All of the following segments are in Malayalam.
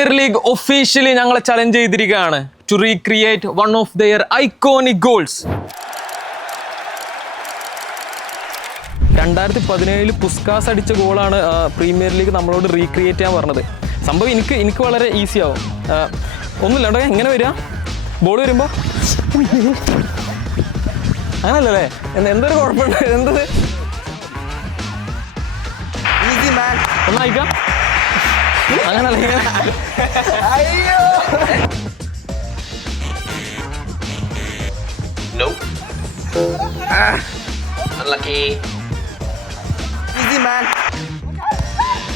പ്രീമിയർ ലീഗ് ഒഫീഷ്യലി ഞങ്ങളെ ചലഞ്ച് ചെയ്തിരിക്കുകയാണ് to recreate one of their iconic goals. 2017 Puskas അടിച്ച ഗോളാണ് പ്രീമിയർ ലീഗ് നമ്മളോട് റീക്രിയേറ്റ് ചെയ്യാൻ പറഞ്ഞത്. സംഭവം എനിക്ക് വളരെ ഈസി ആവും. ഒന്നുമില്ല കേട്ടോ, എങ്ങനെ വരിക, ബോൾ വരുമ്പോൾ അങ്ങനല്ലേ, എന്തൊരു കുഴപ്പമുണ്ട്, എന്തത് ഒന്നായിക്കാം അങ്ങനല്ല, ഇങ്ങനെ Unlucky. Easy man.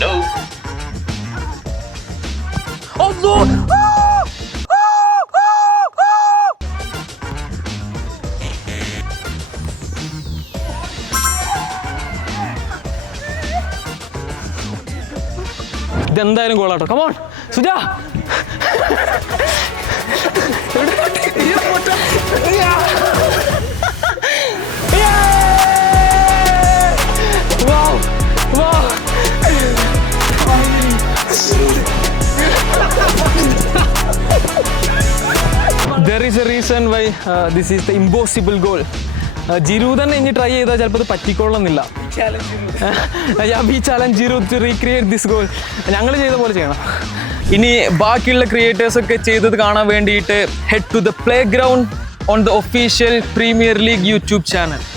No. Oh no! ഇതെന്തായാലും ഗോളാട്ടോ. Come on Suja. Wow! Wow! There is a reason why this is the impossible goal. Jiru തന്നെ ഇനി ട്രൈ ചെയ്താൽ ചിലപ്പോൾ ഇത് പറ്റിക്കൊള്ളുന്നില്ല. We challenge Jiru to recreate this goal. ഞങ്ങൾ ചെയ്ത പോലെ ചെയ്യണം. ഇനി ബാക്കിയുള്ള ക്രിയേറ്റേഴ്സ് ഒക്കെ ചെയ്തത് കാണാൻ വേണ്ടിയിട്ട് head to the playground on the official Premier League YouTube channel.